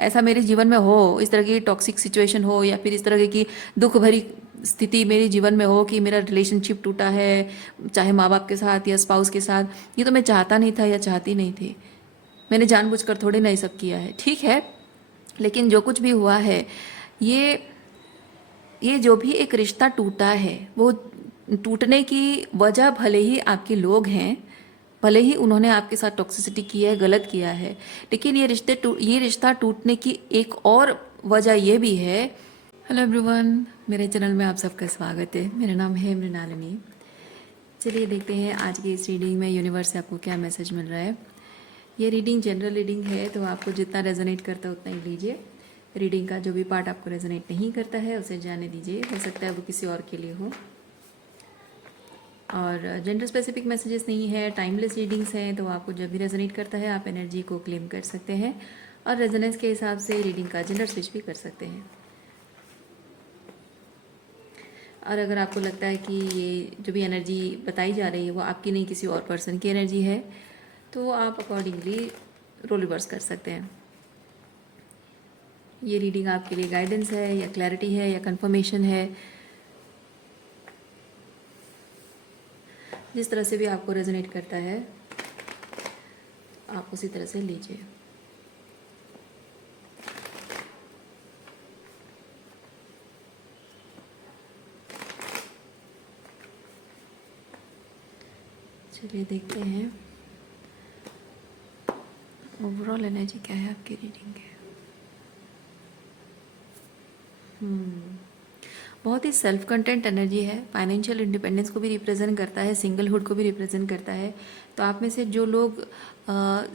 ऐसा मेरे जीवन में हो, इस तरह की टॉक्सिक सिचुएशन हो या फिर इस तरह की दुख भरी स्थिति मेरे जीवन में हो कि मेरा रिलेशनशिप टूटा है, चाहे माँ बाप के साथ या स्पाउस के साथ, ये तो मैं चाहता नहीं था या चाहती नहीं थी। मैंने जानबूझकर थोड़ी ना ये सब किया है, ठीक है। लेकिन जो कुछ भी हुआ है, ये ये जो भी एक रिश्ता टूटा है, वो टूटने की वजह भले ही आपके लोग हैं, भले ही उन्होंने आपके साथ टॉक्सिसिटी की है, गलत किया है, लेकिन ये रिश्ता टूटने की एक और वजह ये भी है। हेलो एवरीवन, मेरे चैनल में आप सबका स्वागत है। मेरा नाम है मृणालिनी। चलिए देखते हैं आज की इस रीडिंग में यूनिवर्स से आपको क्या मैसेज मिल रहा है। ये रीडिंग जनरल रीडिंग है, तो आपको जितना रेजोनेट करता है उतना ही लीजिए। रीडिंग का जो भी पार्ट आपको रेजोनेट नहीं करता है उसे जाने दीजिए, हो सकता है वो किसी और के लिए हो। और जेंडर स्पेसिफिक मैसेजेस नहीं है, टाइमलेस रीडिंग्स हैं, तो आपको जब भी रेजोनेट करता है आप एनर्जी को क्लेम कर सकते हैं और रेजोनेंस के हिसाब से रीडिंग का जेंडर स्विच भी कर सकते हैं। और अगर आपको लगता है कि ये जो भी एनर्जी बताई जा रही है वो आपकी नहीं किसी और पर्सन की एनर्जी है, तो आप अकॉर्डिंगली रोल रिवर्स कर सकते हैं। ये रीडिंग आपके लिए गाइडेंस है या क्लैरिटी है या कंफर्मेशन है, जिस तरह से भी आपको रेजोनेट करता है आप उसी तरह से लीजिए। चलिए देखते हैं ओवरऑल एनर्जी क्या है आपकी रीडिंग के। बहुत ही सेल्फ कंटेंट एनर्जी है, फाइनेंशियल इंडिपेंडेंस को भी रिप्रेजेंट करता है, सिंगलहुड को भी रिप्रेजेंट करता है। तो आप में से जो लोग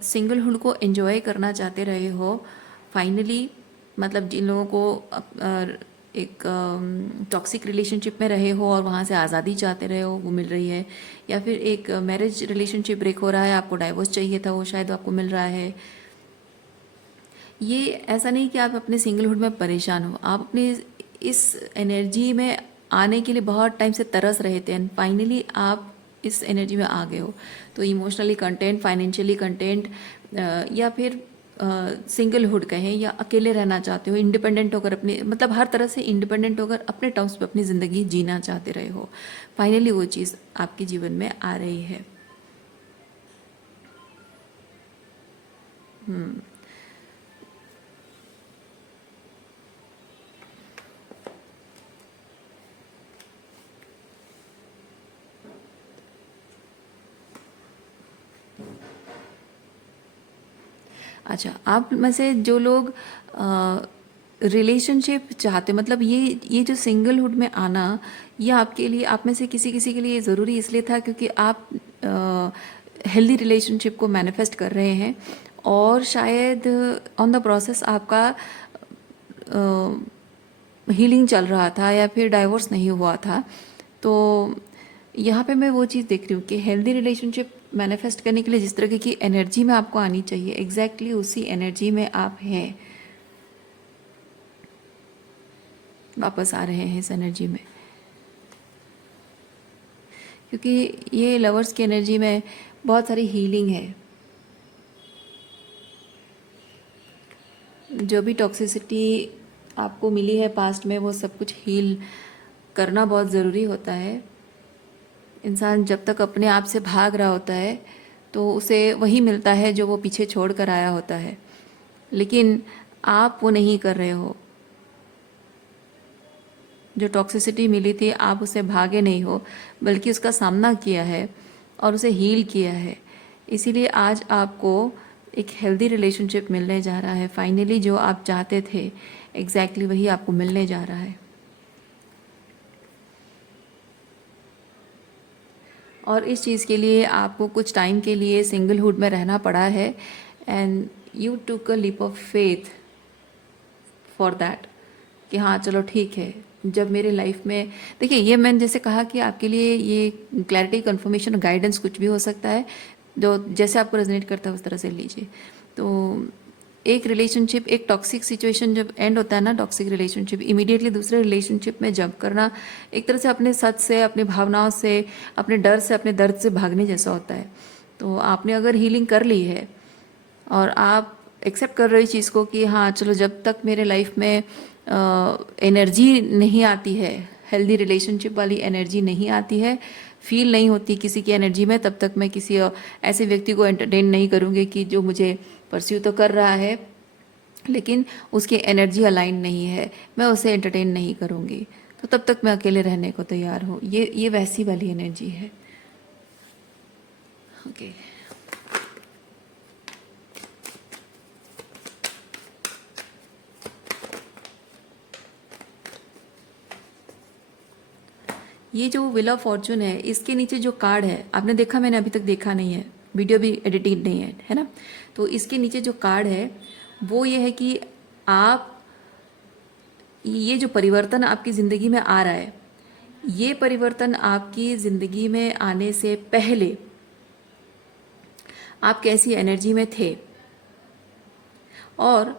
सिंगलहुड को एंजॉय करना चाहते रहे हो, फाइनली मतलब जिन लोगों को एक टॉक्सिक रिलेशनशिप में रहे हो और वहाँ से आज़ादी चाहते रहे हो, वो मिल रही है। या फिर एक मैरिज रिलेशनशिप ब्रेक हो रहा है, आपको डाइवोर्स चाहिए था, वो शायद आपको मिल रहा है। ये ऐसा नहीं कि आप अपने सिंगलहुड में परेशान हो, आप अपनी इस एनर्जी में आने के लिए बहुत टाइम से तरस रहे थे एंड फाइनली आप इस एनर्जी में आ गए हो। तो इमोशनली कंटेंट, फाइनेंशियली कंटेंट, या फिर सिंगलहुड कहें या अकेले रहना चाहते हो, इंडिपेंडेंट होकर अपने मतलब हर तरह से इंडिपेंडेंट होकर अपने टर्म्स पे अपनी ज़िंदगी जीना चाहते रहे हो, फाइनली वो चीज़ आपके जीवन में आ रही है। अच्छा, आप में से जो लोग रिलेशनशिप चाहते मतलब ये जो सिंगलहुड में आना, ये आपके लिए, आप में से किसी किसी के लिए ज़रूरी इसलिए था क्योंकि आप हेल्दी रिलेशनशिप को मैनिफेस्ट कर रहे हैं और शायद ऑन द प्रोसेस आपका हीलिंग चल रहा था या फिर डाइवोर्स नहीं हुआ था। तो यहाँ पे मैं वो चीज़ देख रही हूँ कि हेल्दी रिलेशनशिप मैनिफेस्ट करने के लिए जिस तरह की एनर्जी में आपको आनी चाहिए, एग्जैक्टली उसी एनर्जी में आप हैं, वापस आ रहे हैं इस एनर्जी में। क्योंकि ये लवर्स की एनर्जी में बहुत सारी हीलिंग है। जो भी टॉक्सिसिटी आपको मिली है पास्ट में, वो सब कुछ हील करना बहुत ज़रूरी होता है। इंसान जब तक अपने आप से भाग रहा होता है तो उसे वही मिलता है जो वो पीछे छोड़ कर आया होता है, लेकिन आप वो नहीं कर रहे हो। जो टॉक्सिसिटी मिली थी, आप उससे भागे नहीं हो, बल्कि उसका सामना किया है और उसे हील किया है। इसीलिए आज आपको एक हेल्दी रिलेशनशिप मिलने जा रहा है। फाइनली जो आप चाहते थे एग्जैक्टली वही आपको मिलने जा रहा है। और इस चीज़ के लिए आपको कुछ टाइम के लिए सिंगलहुड में रहना पड़ा है and you took a leap of faith for that कि हाँ चलो ठीक है। जब मेरे लाइफ में देखिए, ये मैंने जैसे कहा कि आपके लिए ये क्लैरिटी, कंफर्मेशन, गाइडेंस कुछ भी हो सकता है, जो जैसे आपको रेजोनेट करता है उस तरह से लीजिए। तो एक रिलेशनशिप, एक टॉक्सिक सिचुएशन जब एंड होता है ना, टॉक्सिक रिलेशनशिप इमीडिएटली दूसरे रिलेशनशिप में जंप करना एक तरह से अपने सच से, अपनी भावनाओं से, अपने डर से, अपने दर्द से भागने जैसा होता है। तो आपने अगर हीलिंग कर ली है और आप एक्सेप्ट कर रही चीज़ को कि हाँ चलो, जब तक मेरे लाइफ में एनर्जी नहीं आती है, हेल्दी रिलेशनशिप वाली एनर्जी नहीं आती है, फील नहीं होती किसी की एनर्जी में, तब तक मैं किसी ऐसे व्यक्ति को एंटरटेन नहीं करूँगी कि जो मुझे परस्यू तो कर रहा है लेकिन उसकी एनर्जी अलाइन नहीं है, मैं उसे एंटरटेन नहीं करूँगी। तो तब तक मैं अकेले रहने को तैयार हूँ। ये वैसी वाली एनर्जी है। ओके। ये जो व्हील ऑफ फॉर्चून है, इसके नीचे जो कार्ड है, आपने देखा, मैंने अभी तक देखा नहीं है, वीडियो भी एडिटेड नहीं है ना। तो इसके नीचे जो कार्ड है वो ये है कि आप, ये जो परिवर्तन आपकी ज़िंदगी में आ रहा है, ये परिवर्तन आपकी ज़िंदगी में आने से पहले आप कैसी एनर्जी में थे, और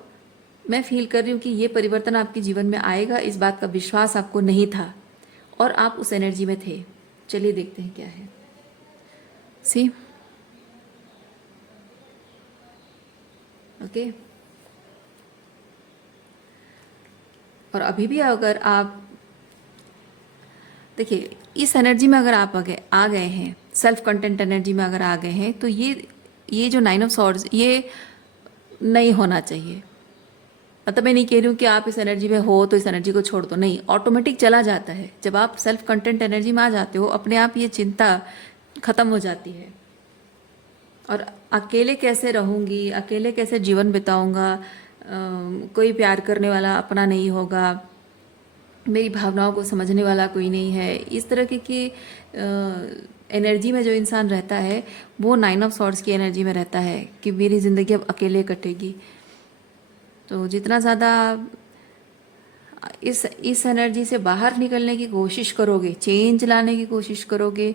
मैं फील कर रही हूँ कि ये परिवर्तन आपके जीवन में आएगा, इस बात का विश्वास आपको नहीं था और आप उस एनर्जी में थे। चलिए देखते हैं क्या है। सी, ओके। और अभी भी अगर आप देखिए, इस एनर्जी में अगर आप आ गए हैं, सेल्फ कंटेंट एनर्जी में अगर आ गए हैं, तो ये जो 9 ऑफ सॉर्ड्स, ये नहीं होना चाहिए। मतलब मैं नहीं कह रही हूँ कि आप इस एनर्जी में हो तो इस एनर्जी को छोड़ दो, नहीं, ऑटोमेटिक चला जाता है। जब आप सेल्फ कंटेंट एनर्जी में आ जाते हो, अपने आप ये चिंता खत्म हो जाती है। और अकेले कैसे रहूँगी, अकेले कैसे जीवन बिताऊँगा, कोई प्यार करने वाला अपना नहीं होगा, मेरी भावनाओं को समझने वाला कोई नहीं है, इस तरह की एनर्जी में जो इंसान रहता है, वो 9 ऑफ सॉर्ड्स की एनर्जी में रहता है कि मेरी ज़िंदगी अब अकेले कटेगी। तो जितना ज़्यादा इस एनर्जी से बाहर निकलने की कोशिश करोगे, चेंज लाने की कोशिश करोगे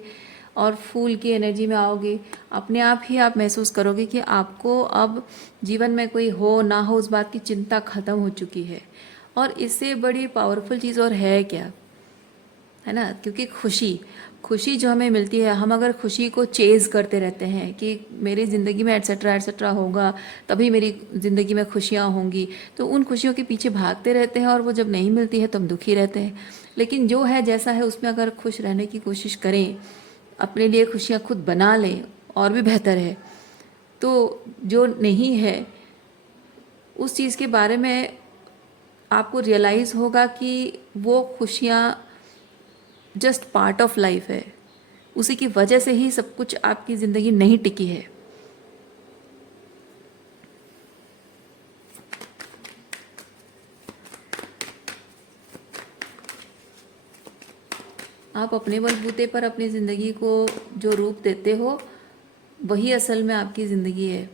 और फूल की एनर्जी में आओगे, अपने आप ही आप महसूस करोगे कि आपको अब जीवन में कोई हो ना हो, उस बात की चिंता खत्म हो चुकी है। और इससे बड़ी पावरफुल चीज़ और है क्या, है ना। क्योंकि खुशी जो हमें मिलती है, हम अगर खुशी को चेज़ करते रहते हैं कि मेरी ज़िंदगी में एट्सेट्रा एट्सेट्रा होगा, तभी मेरी ज़िंदगी में खुशियाँ होंगी, तो उन खुशियों के पीछे भागते रहते हैं और वो जब नहीं मिलती है तो हम दुखी रहते हैं। लेकिन जो है जैसा है उसमें अगर खुश रहने की कोशिश करें, अपने लिए खुशियाँ खुद बना लें, और भी बेहतर है। तो जो नहीं है उस चीज़ के बारे में आपको रियलाइज़ होगा कि वो खुशियाँ जस्ट पार्ट ऑफ लाइफ है, उसी की वजह से ही सब कुछ आपकी ज़िंदगी नहीं टिकी है। आप अपने बलबूते पर अपनी ज़िंदगी को जो रूप देते हो, वही असल में आपकी ज़िंदगी है।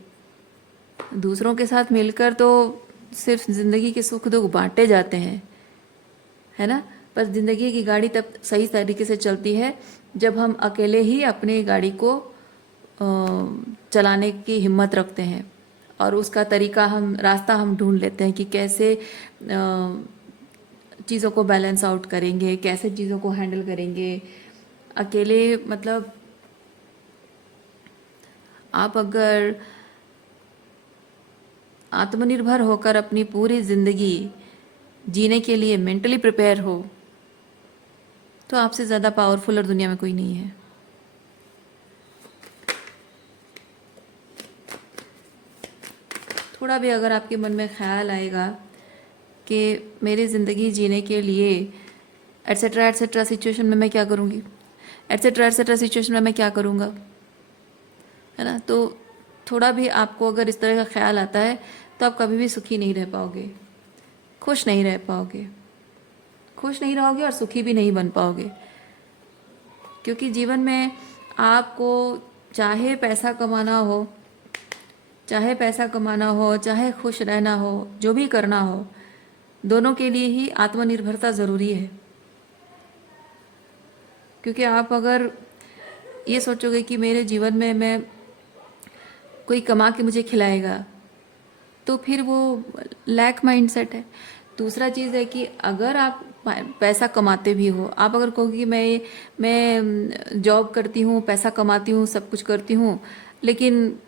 दूसरों के साथ मिलकर तो सिर्फ ज़िंदगी के सुख दुख बांटे जाते हैं, है ना। पर ज़िंदगी की गाड़ी तब सही तरीके से चलती है जब हम अकेले ही अपनी गाड़ी को चलाने की हिम्मत रखते हैं, और उसका रास्ता हम ढूंढ लेते हैं कि कैसे चीज़ों को बैलेंस आउट करेंगे, कैसे चीज़ों को हैंडल करेंगे। अकेले मतलब आप अगर आत्मनिर्भर होकर अपनी पूरी ज़िंदगी जीने के लिए मेंटली प्रिपेयर हो, तो आपसे ज़्यादा पावरफुल और दुनिया में कोई नहीं है। थोड़ा भी अगर आपके मन में ख्याल आएगा कि मेरी ज़िंदगी जीने के लिए एट्सेट्रा एट्सेट्रा सिचुएशन में मैं क्या करूँगी, एट्सेट्रा एट्सेट्रा सिचुएशन में मैं क्या करूँगा, है ना। तो थोड़ा भी आपको अगर इस तरह का ख्याल आता है तो आप कभी भी सुखी नहीं रह पाओगे, खुश नहीं रह पाओगे, खुश नहीं रहोगे और सुखी भी नहीं बन पाओगे। क्योंकि जीवन में आपको चाहे पैसा कमाना हो, चाहे खुश रहना हो, जो भी करना हो, दोनों के लिए ही आत्मनिर्भरता ज़रूरी है। क्योंकि आप अगर ये सोचोगे कि मेरे जीवन में मैं कोई कमा के मुझे खिलाएगा, तो फिर वो लैक माइंडसेट है। दूसरा चीज़ है कि अगर आप पैसा कमाते भी हो, आप अगर कहोगे कि मैं जॉब करती हूँ, पैसा कमाती हूँ, सब कुछ करती हूँ, लेकिन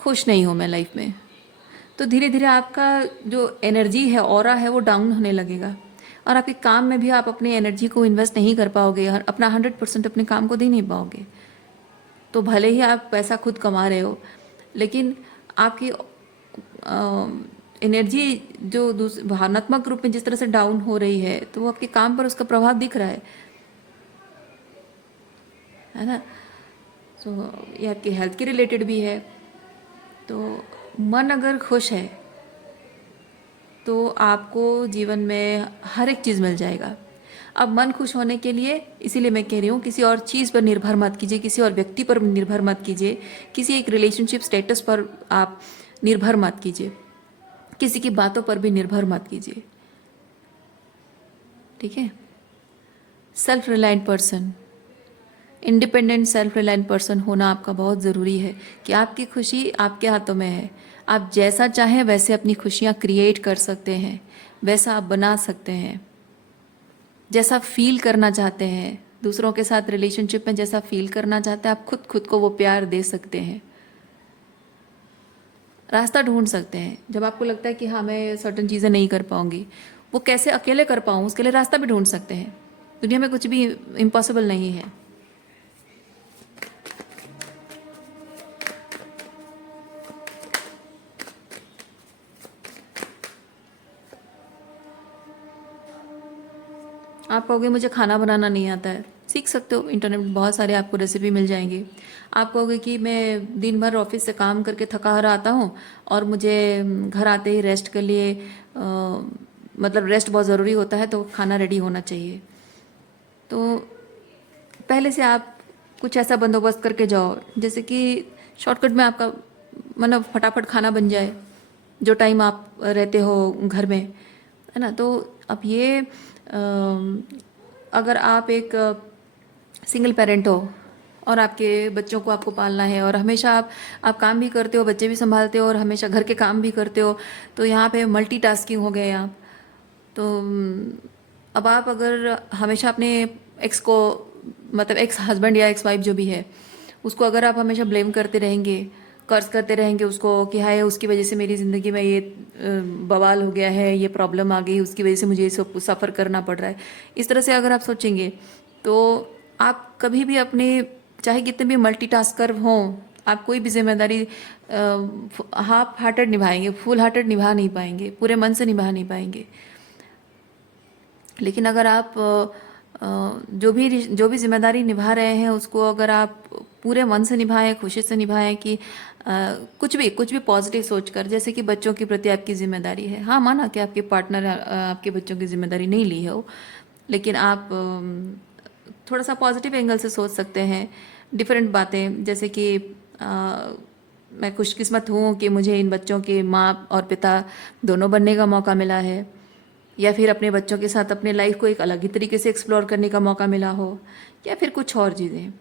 खुश नहीं हूँ मैं लाइफ में, तो धीरे धीरे आपका जो एनर्जी है, ऑरा है, वो डाउन होने लगेगा और आपके काम में भी आप अपनी एनर्जी को इन्वेस्ट नहीं कर पाओगे, अपना 100% अपने काम को दे नहीं पाओगे। तो भले ही आप पैसा खुद कमा रहे हो, लेकिन आपकी एनर्जी जो भावनात्मक रूप में जिस तरह से डाउन हो रही है, तो वो आपके काम पर उसका प्रभाव दिख रहा है ना। तो ये आपकी हेल्थ के रिलेटेड भी है। तो मन अगर खुश है तो आपको जीवन में हर एक चीज़ मिल जाएगा। अब मन खुश होने के लिए, इसीलिए मैं कह रही हूँ, किसी और चीज़ पर निर्भर मत कीजिए, किसी और व्यक्ति पर निर्भर मत कीजिए, किसी एक रिलेशनशिप स्टेटस पर आप निर्भर मत कीजिए, किसी की बातों पर भी निर्भर मत कीजिए। ठीक है। Self reliant person, independent self reliant person होना आपका बहुत ज़रूरी है कि आपकी खुशी आपके हाथों में है। आप जैसा चाहें वैसे अपनी खुशियाँ क्रिएट कर सकते हैं, वैसा आप बना सकते हैं, जैसा फील करना चाहते हैं दूसरों के साथ रिलेशनशिप में, जैसा फील करना चाहते हैं आप खुद खुद को वो प्यार दे सकते हैं। रास्ता ढूंढ सकते हैं जब आपको लगता है कि हाँ मैं सर्टन चीज़ें नहीं कर पाऊंगी, वो कैसे अकेले कर पाऊँ उसके लिए रास्ता भी ढूंढ सकते हैं। दुनिया में कुछ भी इम्पॉसिबल नहीं है। आप कहोगे मुझे खाना बनाना नहीं आता है, सीख सकते हो, इंटरनेट में बहुत सारे आपको रेसिपी मिल जाएंगे। आप कहोगे कि मैं दिन भर ऑफिस से काम करके थका हारा आता हूँ और मुझे घर आते ही रेस्ट के लिए मतलब रेस्ट बहुत ज़रूरी होता है, तो खाना रेडी होना चाहिए। तो पहले से आप कुछ ऐसा बंदोबस्त करके जाओ जैसे कि शॉर्टकट में आपका मतलब फटाफट खाना बन जाए जो टाइम आप रहते हो घर में, है ना। तो अब ये अगर आप एक सिंगल पेरेंट हो और आपके बच्चों को आपको पालना है और हमेशा आप काम भी करते हो, बच्चे भी संभालते हो और हमेशा घर के काम भी करते हो, तो यहाँ पे मल्टीटास्किंग हो गए आप। तो अब आप अगर हमेशा अपने एक्स को, मतलब एक्स हस्बैंड या एक्स वाइफ जो भी है, उसको अगर आप हमेशा ब्लेम करते रहेंगे, कर्ज करते रहेंगे उसको कि हाय उसकी वजह से मेरी ज़िंदगी में ये बवाल हो गया है, ये प्रॉब्लम आ गई, उसकी वजह से मुझे ये सब सफ़र करना पड़ रहा है, इस तरह से अगर आप सोचेंगे तो आप कभी भी अपने, चाहे कितने भी मल्टीटास्कर हों, आप कोई भी जिम्मेदारी हाफ हार्टेड निभाएंगे, फुल हार्टेड निभा नहीं पाएंगे, पूरे मन से निभा नहीं पाएंगे। लेकिन अगर आप जो भी जिम्मेदारी निभा रहे हैं उसको अगर आप पूरे मन से निभाएं, खुशी से निभाएं कि कुछ भी पॉजिटिव सोचकर, जैसे कि बच्चों के प्रति आपकी जिम्मेदारी है, हाँ माना कि आपके पार्टनर आपके बच्चों की जिम्मेदारी नहीं ली है वो, लेकिन आप थोड़ा सा पॉजिटिव एंगल से सोच सकते हैं डिफरेंट बातें, जैसे कि मैं खुशकिस्मत हूँ कि मुझे इन बच्चों के माँ और पिता दोनों बनने का मौका मिला है, या फिर अपने बच्चों के साथ अपने लाइफ को एक अलग ही तरीके से एक्सप्लोर करने का मौका मिला हो, या फिर कुछ और चीज़ें।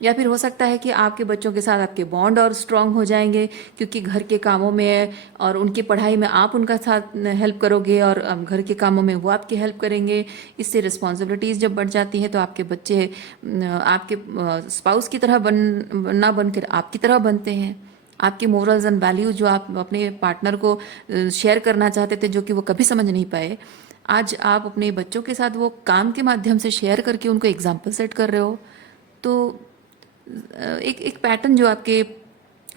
या फिर हो सकता है कि आपके बच्चों के साथ आपके बॉन्ड और स्ट्रांग हो जाएंगे क्योंकि घर के कामों में और उनकी पढ़ाई में आप उनका साथ हेल्प करोगे और घर के कामों में वो आपकी हेल्प करेंगे। इससे रिस्पॉन्सिबिलिटीज़ जब बढ़ जाती हैं तो आपके बच्चे आपके स्पाउस की तरह ना बनकर आपकी तरह बनते हैं। आपके मोरल्स एंड वैल्यूज जो आप अपने पार्टनर को शेयर करना चाहते थे, जो कि वो कभी समझ नहीं पाए, आज आप अपने बच्चों के साथ वो काम के माध्यम से शेयर करके उनको एग्जाम्पल सेट कर रहे हो। तो एक पैटर्न जो आपके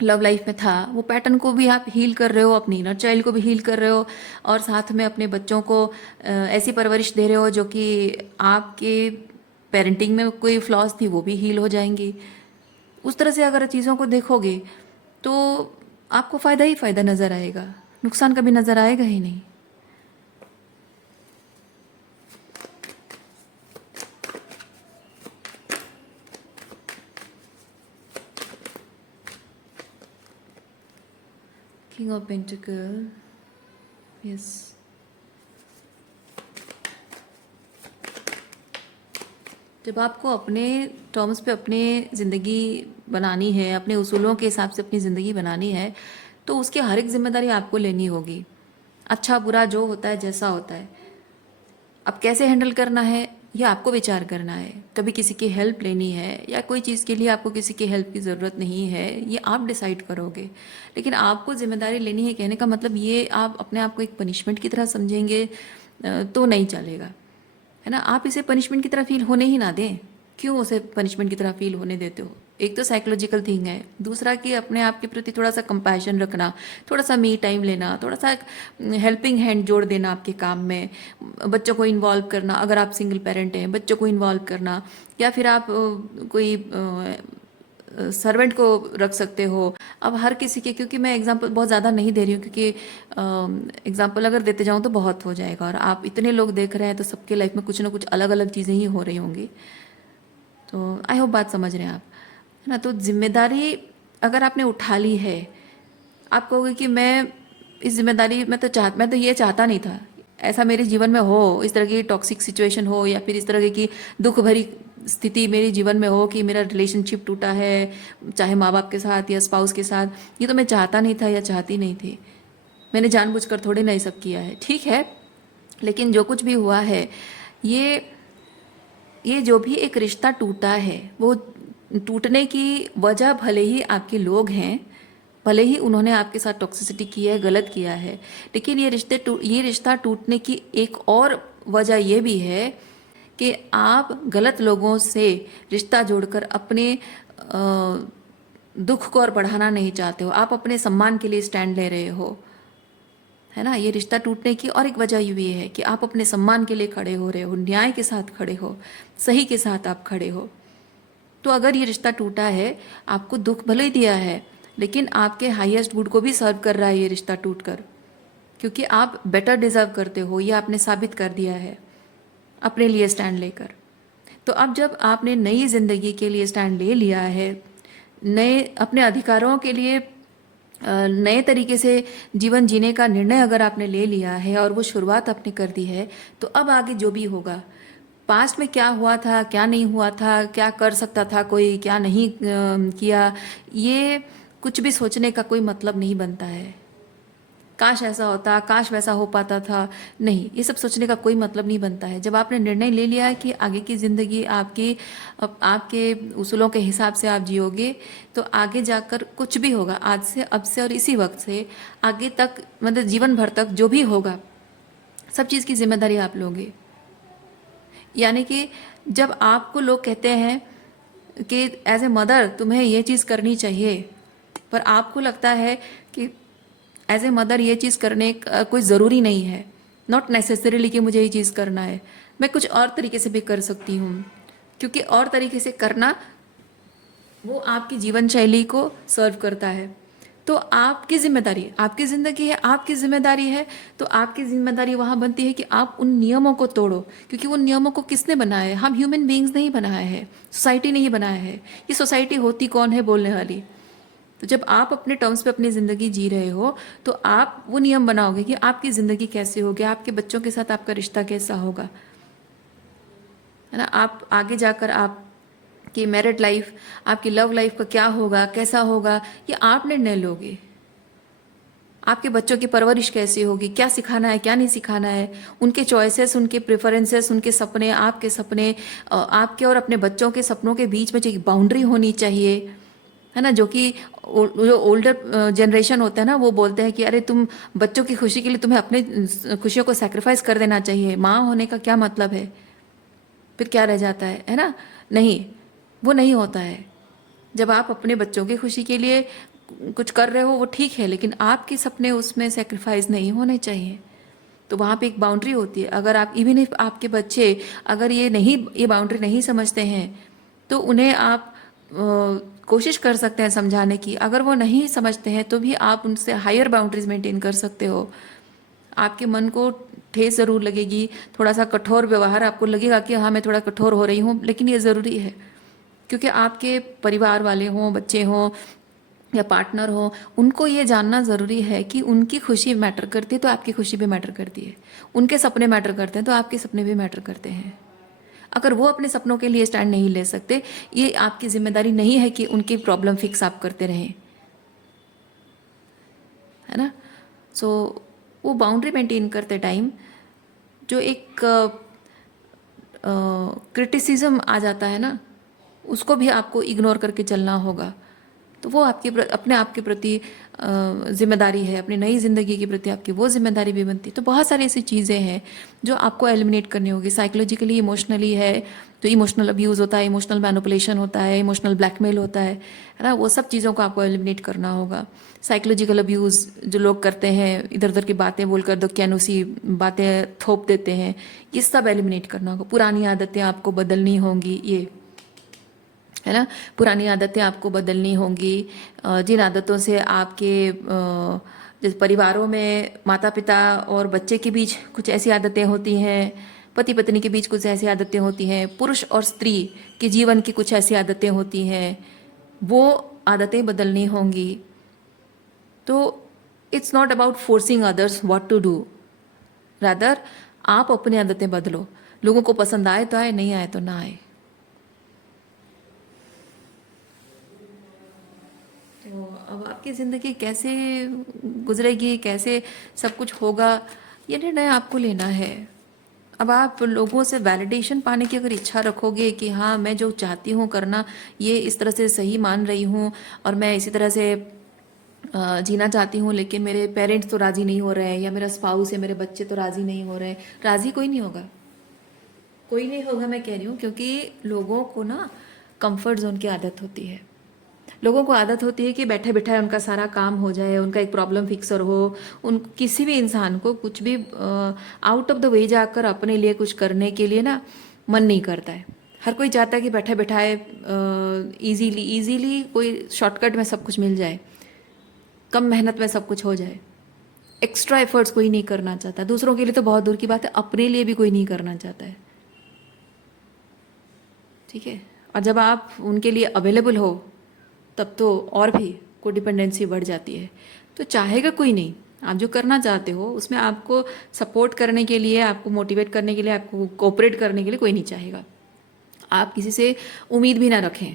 लव लाइफ में था, वो पैटर्न को भी आप हील कर रहे हो, अपनी इनर चाइल्ड को भी हील कर रहे हो, और साथ में अपने बच्चों को ऐसी परवरिश दे रहे हो जो कि आपके पेरेंटिंग में कोई फ्लॉज थी वो भी हील हो जाएंगी। उस तरह से अगर चीज़ों को देखोगे तो आपको फ़ायदा ही फ़ायदा नज़र आएगा, नुकसान कभी नज़र आएगा ही नहीं। King of pentacle, yes. जब आपको अपने टर्म्स पे अपनी ज़िंदगी बनानी है, अपने उसूलों के हिसाब से अपनी ज़िंदगी बनानी है, तो उसकी हर एक जिम्मेदारी आपको लेनी होगी। अच्छा बुरा जो होता है, जैसा होता है, अब कैसे हैंडल करना है ये आपको विचार करना है। कभी किसी की हेल्प लेनी है या कोई चीज़ के लिए आपको किसी की हेल्प की ज़रूरत नहीं है, ये आप डिसाइड करोगे। लेकिन आपको जिम्मेदारी लेनी है कहने का मतलब ये आप अपने आप को एक पनिशमेंट की तरह समझेंगे तो नहीं चलेगा, है ना। आप इसे पनिशमेंट की तरह फील होने ही ना दें। क्यों उसे पनिशमेंट की तरह फील होने देते हो? एक तो साइकोलॉजिकल थिंग है, दूसरा कि अपने आप के प्रति थोड़ा सा कंपैशन रखना, थोड़ा सा मी टाइम लेना, थोड़ा सा हेल्पिंग हैंड जोड़ देना आपके काम में, बच्चों को इन्वॉल्व करना। अगर आप सिंगल पेरेंट हैं, बच्चों को इन्वॉल्व करना, या फिर आप कोई सर्वेंट को रख सकते हो। अब हर किसी के, क्योंकि मैं एग्जांपल बहुत ज़्यादा नहीं दे रही हूँ, क्योंकि एग्जांपल अगर देते जाऊँ तो बहुत हो जाएगा, और आप इतने लोग देख रहे हैं तो सबके लाइफ में कुछ ना कुछ अलग अलग चीज़ें ही हो रही होंगी। तो आई होप बात समझ रहे हैं आप, है ना। तो जिम्मेदारी अगर आपने उठा ली है, आप कहोगे कि मैं इस जिम्मेदारी मैं तो ये चाहता नहीं था ऐसा मेरे जीवन में हो, इस तरह की टॉक्सिक सिचुएशन हो, या फिर इस तरह की दुख भरी स्थिति मेरे जीवन में हो कि मेरा रिलेशनशिप टूटा है, चाहे माँ बाप के साथ या स्पाउस के साथ। ये तो मैं चाहता नहीं था या चाहती नहीं थी। मैंने जानबूझकर थोड़े ना ये सब किया है, ठीक है। लेकिन जो कुछ भी हुआ है, ये ये जो भी एक रिश्ता टूटा है, वो टूटने की वजह भले ही आपके लोग हैं, भले ही उन्होंने आपके साथ टॉक्सिसिटी की है, गलत किया है, लेकिन ये रिश्ता टूटने की एक और वजह ये भी है कि आप गलत लोगों से रिश्ता जोड़कर अपने दुख को और बढ़ाना नहीं चाहते हो। आप अपने सम्मान के लिए स्टैंड ले रहे हो, है ना। ये रिश्ता टूटने की और एक वजह ये है कि आप अपने सम्मान के लिए खड़े हो रहे हो, न्याय के साथ खड़े हो, सही के साथ आप खड़े हो। तो अगर ये रिश्ता टूटा है, आपको दुख भले ही दिया है, लेकिन आपके हाईएस्ट गुड को भी सर्व कर रहा है ये रिश्ता टूटकर, क्योंकि आप बेटर डिजर्व करते हो, ये आपने साबित कर दिया है अपने लिए स्टैंड लेकर। तो अब जब आपने नई जिंदगी के लिए स्टैंड ले लिया है, नए अपने अधिकारों के लिए नए तरीके से जीवन जीने का निर्णय अगर आपने ले लिया है और वो शुरुआत आपने कर दी है, तो अब आगे जो भी होगा, पास्ट में क्या हुआ था, क्या नहीं हुआ था, क्या कर सकता था कोई, क्या नहीं किया, ये कुछ भी सोचने का कोई मतलब नहीं बनता है। काश ऐसा होता, काश वैसा हो पाता था, नहीं, ये सब सोचने का कोई मतलब नहीं बनता है। जब आपने निर्णय ले लिया है कि आगे की ज़िंदगी आपके उसूलों के हिसाब से आप जियोगे, तो आगे जाकर कुछ भी होगा, आज से, अब से और इसी वक्त से आगे तक, मतलब जीवन भर तक जो भी होगा, सब चीज़ की जिम्मेदारी आप लोगे। यानी कि जब आपको लोग कहते हैं कि एज ए मदर तुम्हें ये चीज़ करनी चाहिए, पर आपको लगता है कि एज ए मदर ये चीज़ करने का कोई ज़रूरी नहीं है, नॉट नेसेसरीली कि मुझे ये चीज़ करना है, मैं कुछ और तरीके से भी कर सकती हूँ, क्योंकि और तरीके से करना वो आपकी जीवन शैली को सर्व करता है। तो आपकी जिम्मेदारी, आपकी ज़िंदगी है, आपकी जिम्मेदारी है, तो आपकी जिम्मेदारी वहाँ बनती है कि आप उन नियमों को तोड़ो, क्योंकि उन नियमों को किसने बनाया है? हम ह्यूमन बींग्स नहीं बनाया है, सोसाइटी नहीं बनाया है। ये सोसाइटी होती कौन है बोलने वाली? तो जब आप अपने टर्म्स पे अपनी ज़िंदगी जी रहे हो, तो आप वो नियम बनाओगे कि आपकी ज़िंदगी कैसे होगी, आपके बच्चों के साथ आपका रिश्ता कैसा होगा, है ना। आप आगे जाकर आपकी मैरिड लाइफ, आपकी लव लाइफ का क्या होगा, कैसा होगा, ये आप निर्णय लोगे। आपके बच्चों की परवरिश कैसी होगी, क्या सिखाना है, क्या नहीं सिखाना है, उनके चॉइसेस, उनके प्रेफरेंसेस, उनके सपने, आपके सपने, आपके और अपने बच्चों के सपनों के बीच में जो एक बाउंड्री होनी चाहिए, है ना। जो कि जो ओल्डर जनरेशन होता है ना, वो बोलते हैं कि अरे तुम बच्चों की खुशी के लिए तुम्हें अपने खुशियों को सेक्रीफाइस कर देना चाहिए, माँ होने का क्या मतलब है, फिर क्या रह जाता है ना। नहीं, वो नहीं होता है। जब आप अपने बच्चों की खुशी के लिए कुछ कर रहे हो वो ठीक है, लेकिन आपके सपने उसमें सेक्रीफाइस नहीं होने चाहिए। तो वहाँ पे एक बाउंड्री होती है। अगर आप, इवन इफ आपके बच्चे अगर ये बाउंड्री नहीं समझते हैं, तो उन्हें आप कोशिश कर सकते हैं समझाने की। अगर वो नहीं समझते हैं तो भी आप उनसे हायर बाउंड्रीज मेंटेन कर सकते हो। आपके मन को ठेस ज़रूर लगेगी, थोड़ा सा कठोर व्यवहार आपको लगेगा कि हाँ मैं थोड़ा कठोर हो रही हूँ, लेकिन ये ज़रूरी है, क्योंकि आपके परिवार वाले हों, बच्चे हों या पार्टनर हो, उनको ये जानना ज़रूरी है कि उनकी खुशी मैटर करती है तो आपकी खुशी भी मैटर करती है, उनके सपने मैटर करते हैं तो आपके सपने भी मैटर करते हैं। अगर वो अपने सपनों के लिए स्टैंड नहीं ले सकते, ये आपकी जिम्मेदारी नहीं है कि उनकी प्रॉब्लम फिक्स आप करते रहें, है ना। सो वो बाउंड्री मेंटेन करते टाइम जो एक क्रिटिसिज्म आ जाता है ना, उसको भी आपको इग्नोर करके चलना होगा। तो वो आपके अपने आप के प्रति जिम्मेदारी है, अपनी नई ज़िंदगी के प्रति आपकी वो जिम्मेदारी भी बनती है। तो बहुत सारी ऐसी चीज़ें हैं जो आपको एलिमिनेट करनी होगी। साइकोलॉजिकली, इमोशनली है, तो इमोशनल अब्यूज़ होता है, इमोशनल मैनिपुलेशन होता है, इमोशनल ब्लैकमेल होता है ना, वो सब चीज़ों को आपको एलिमिनेट करना होगा। साइकोलॉजिकल अब्यूज़ जो लोग करते हैं, इधर उधर की बातें बोलकर दकियानुसी बातें थोप देते हैं, ये सब एलिमिनेट करना होगा। पुरानी आदतें आपको बदलनी होंगी, ये है ना, पुरानी आदतें आपको बदलनी होंगी। जिन आदतों से आपके जैसे परिवारों में माता पिता और बच्चे के बीच कुछ ऐसी आदतें होती हैं, पति पत्नी के बीच कुछ ऐसी आदतें होती हैं, पुरुष और स्त्री के जीवन की कुछ ऐसी आदतें होती हैं, वो आदतें बदलनी होंगी। तो it's not about forcing others what to do, rather आप अपनी आदतें बदलो। लोगों को पसंद आए तो आए, नहीं आए तो ना आए। तो अब आपकी ज़िंदगी कैसे गुजरेगी, कैसे सब कुछ होगा, ये निर्णय आपको लेना है। अब आप लोगों से वैलिडेशन पाने की अगर इच्छा रखोगे कि हाँ मैं जो चाहती हूँ करना ये इस तरह से सही मान रही हूँ और मैं इसी तरह से जीना चाहती हूँ, लेकिन मेरे पेरेंट्स तो राज़ी नहीं हो रहे हैं, या मेरा स्पाउस है, मेरे बच्चे तो राज़ी नहीं हो रहे हैं, राज़ी कोई नहीं होगा, कोई नहीं होगा, मैं कह रही हूँ। क्योंकि लोगों को ना कंफर्ट जोन की आदत होती है। लोगों को आदत होती है कि बैठे बैठाए उनका सारा काम हो जाए, उनका एक प्रॉब्लम फिक्सर हो। उन किसी भी इंसान को कुछ भी आउट ऑफ द वे जाकर अपने लिए कुछ करने के लिए ना मन नहीं करता है। हर कोई चाहता है कि बैठे बैठाए इजीली इजीली कोई शॉर्टकट में सब कुछ मिल जाए, कम मेहनत में सब कुछ हो जाए। एक्स्ट्रा एफर्ट्स कोई नहीं करना चाहता। दूसरों के लिए तो बहुत दूर की बात है, अपने लिए भी कोई नहीं करना चाहता है। ठीक है, और जब आप उनके लिए अवेलेबल हो तब तो और भी कोडिपेंडेंसी बढ़ जाती है। तो चाहेगा कोई नहीं, आप जो करना चाहते हो उसमें आपको सपोर्ट करने के लिए, आपको मोटिवेट करने के लिए, आपको कोऑपरेट करने के लिए कोई नहीं चाहेगा। आप किसी से उम्मीद भी ना रखें,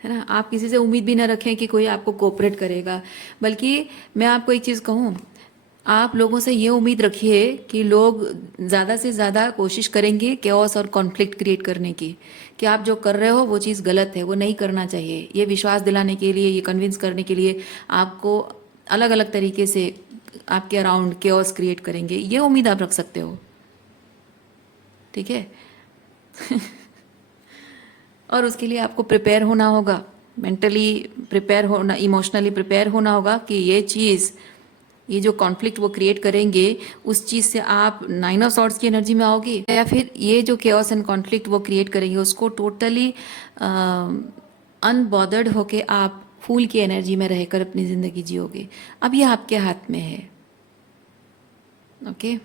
है ना, आप किसी से उम्मीद भी ना रखें कि कोई आपको कोऑपरेट करेगा। बल्कि मैं आपको एक चीज़ कहूँ, आप लोगों से ये उम्मीद रखिए कि लोग ज़्यादा से ज़्यादा कोशिश करेंगे केओस और कॉन्फ्लिक्ट क्रिएट करने की, कि आप जो कर रहे हो वो चीज़ गलत है, वो नहीं करना चाहिए। ये विश्वास दिलाने के लिए, ये कन्विंस करने के लिए आपको अलग अलग तरीके से आपके अराउंड केओस क्रिएट करेंगे, ये उम्मीद आप रख सकते हो। ठीक है और उसके लिए आपको प्रिपेयर होना होगा, मेंटली प्रिपेयर होना, इमोशनली प्रिपेयर होना होगा कि ये चीज़, ये जो कॉन्फ्लिक्ट वो क्रिएट करेंगे उस चीज़ से आप 9 ऑफ सॉर्ड्स की एनर्जी में आओगे, या फिर ये जो केओस एंड कॉन्फ्लिक्ट वो क्रिएट करेंगे उसको टोटली अनबॉदर्ड होके आप फूल की एनर्जी में रहकर अपनी ज़िंदगी जियोगे। अब ये आपके हाथ में है। ओके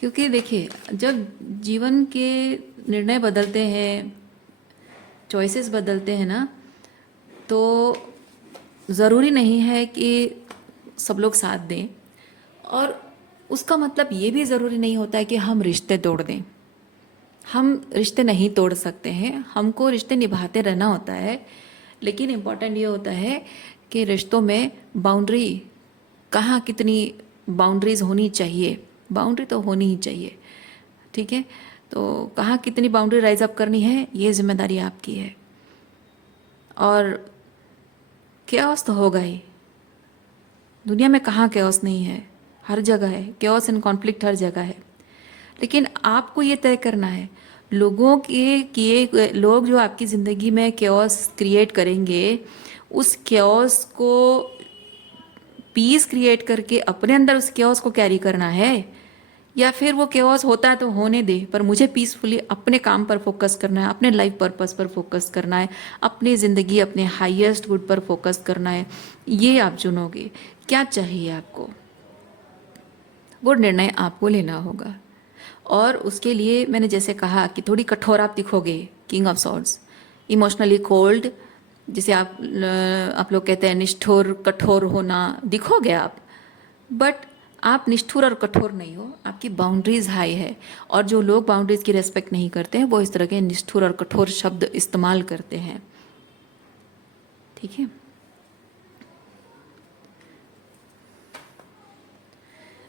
क्योंकि देखिए, जब जीवन के निर्णय बदलते हैं, चॉइसेस बदलते हैं ना, तो ज़रूरी नहीं है कि सब लोग साथ दें, और उसका मतलब ये भी ज़रूरी नहीं होता है कि हम रिश्ते तोड़ दें। हम रिश्ते नहीं तोड़ सकते हैं, हमको रिश्ते निभाते रहना होता है। लेकिन इम्पॉर्टेंट ये होता है कि रिश्तों में बाउंड्री, कहाँ कितनी बाउंड्रीज होनी चाहिए, बाउंड्री तो होनी ही चाहिए। ठीक है, तो कहाँ कितनी बाउंड्री राइज अप करनी है, ये जिम्मेदारी आपकी है। और केओस तो होगा ही, दुनिया में कहाँ केओस नहीं है, हर जगह है केओस एंड कॉन्फ्लिक्ट, हर जगह है। लेकिन आपको ये तय करना है, लोगों के किए, लोग जो आपकी ज़िंदगी में केओस क्रिएट करेंगे, उस केओस को पीस क्रिएट करके अपने अंदर उस केओस को कैरी करना है, या फिर वो केओस होता है तो होने दे, पर मुझे पीसफुली अपने काम पर फोकस करना है, अपने लाइफ पर्पस पर फोकस करना है, अपनी ज़िंदगी, अपने हाईएस्ट गुड पर फोकस करना है। ये आप चुनोगे, क्या चाहिए आपको, वो निर्णय आपको लेना होगा। और उसके लिए मैंने जैसे कहा कि थोड़ी कठोर आप दिखोगे, king of swords, emotionally cold, जिसे आप लोग कहते हैं निष्ठुर, कठोर होना, दिखोगे आप, बट आप निष्ठुर और कठोर नहीं हो, आपकी बाउंड्रीज हाई है। और जो लोग बाउंड्रीज की रेस्पेक्ट नहीं करते हैं वो इस तरह के निष्ठुर और कठोर शब्द इस्तेमाल करते हैं। ठीक है,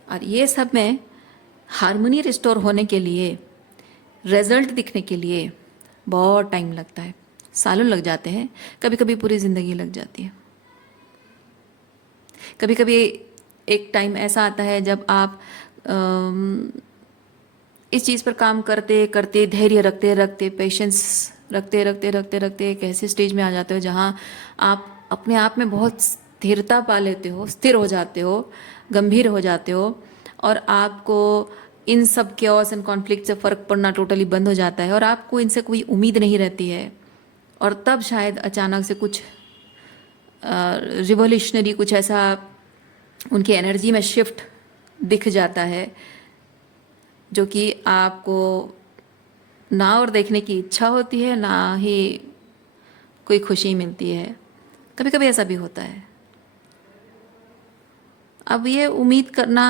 और ये सब में हार्मनी रिस्टोर होने के लिए, रिजल्ट दिखने के लिए बहुत टाइम लगता है, सालों लग जाते हैं, कभी कभी पूरी ज़िंदगी लग जाती है। कभी कभी एक टाइम ऐसा आता है जब आप इस चीज़ पर काम करते करते, धैर्य रखते रखते, पेशेंस रखते रखते रखते रखते एक ऐसे स्टेज में आ जाते हो जहाँ आप अपने आप में बहुत स्थिरता पा लेते हो, स्थिर हो जाते हो, गंभीर हो जाते हो, और आपको इन सब केओस एंड कॉन्फ्लिक्ट से फ़र्क पड़ना टोटली बंद हो जाता है, और आपको इनसे कोई उम्मीद नहीं रहती है। और तब शायद अचानक से कुछ रिवोल्यूशनरी, कुछ ऐसा उनकी एनर्जी में शिफ्ट दिख जाता है जो कि आपको ना और देखने की इच्छा होती है, ना ही कोई खुशी मिलती है। कभी कभी ऐसा भी होता है। अब ये उम्मीद करना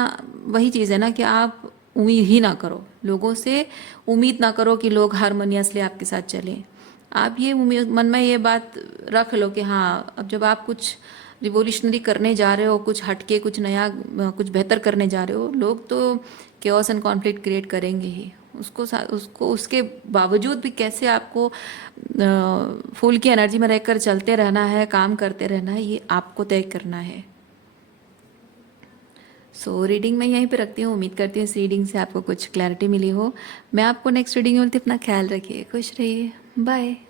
वही चीज़ है ना कि आप उम्मीद ही ना करो, लोगों से उम्मीद ना करो कि लोग हारमोनियसली आपके साथ चलें। आप ये उम्मीद मन में ये बात रख लो कि हाँ, अब जब आप कुछ रिवोल्यूशनरी करने जा रहे हो, कुछ हटके, कुछ नया, कुछ बेहतर करने जा रहे हो, लोग तो केओस एंड कॉन्फ्लिक्ट क्रिएट करेंगे ही। उसको उसके बावजूद भी कैसे आपको फूल की एनर्जी में रहकर चलते रहना है, काम करते रहना है, ये आपको तय करना है। सो रीडिंग मैं यहीं पे रखती हूँ। उम्मीद करती हूँ इस रीडिंग से आपको कुछ क्लैरिटी मिली हो। मैं आपको नेक्स्ट रीडिंग में मिलती हूँ। अपना ख्याल रखिए, खुश रहिए, बाय।